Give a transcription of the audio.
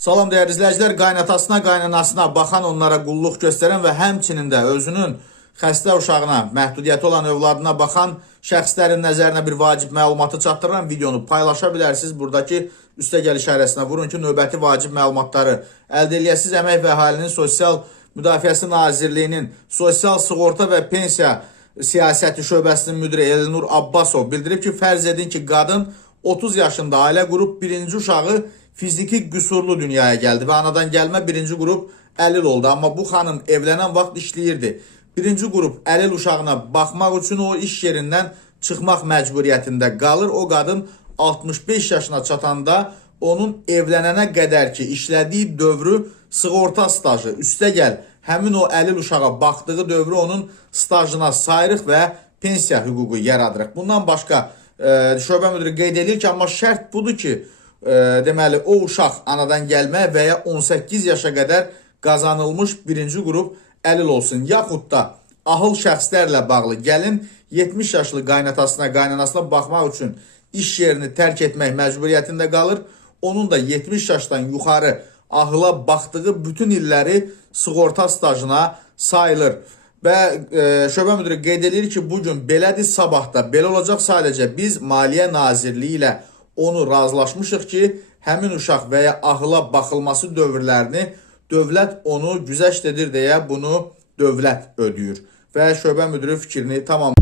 Salam değerli izləyicilər, qaynatasına, qaynanasına baxan, onlara qulluq göstərən və həmçinin də özünün xəstə uşağına, məhdudiyyəti olan övladına baxan şəxslərin nəzərinə bir vacib məlumatı çatdıran videonu paylaşa bilərsiniz. Buradakı üstəgəl işarəsinə vurun ki, növbəti vacib məlumatları əldə eləyəsiniz. Əmək və Əhalinin Sosial Müdafiəsi Nazirliyinin Sosial Sığorta və Pensiya Siyasəti şöbəsinin müdiri Elnur Abbasov bildirib ki, fərz edin ki, qadın 30 yaşında ailə qurub birinci uşağı fiziki qüsurlu dünyaya gəldi və anadan gəlmə birinci qrup əlil oldu. Amma bu xanım evlənən vaxt işləyirdi. Birinci qrup əlil uşağına baxmaq üçün o iş yerindən çıxmaq məcburiyyətində qalır. O qadın 65 yaşına çatanda onun evlənənə qədər ki işlədiyi dövrü sığorta stajı, üstəgəl həmin o əlil uşağa baxdığı dövrü onun stajına sayırıq və pensiya hüququ yaradırıq. Bundan başqa şöbə müdiri qeyd edir ki, amma şərt budur ki, deməli o uşaq anadan gəlmə və ya 18 yaşa qədər qazanılmış birinci qrup əlil olsun. Yaxud da ahıl şəxslərlə bağlı gəlin 70 yaşlı qaynatasına, qaynanasına baxmaq üçün iş yerini tərk etmək məcburiyyətində qalır. Onun da 70 yaşdan yuxarı ahıla baxdığı bütün illəri sığorta stajına sayılır. Və şöbə müdiri qeyd edir ki, bugün belədir, sabah da belə olacaq. Sadəcə biz Maliyyə Nazirliyi ilə onu razılaşmışıq ki, həmin uşaq və ya ahıla baxılması dövrlərini dövlət onu güzəşt edir deyə bunu dövlət ödəyir. Və şöbə müdiri fikrini tamam.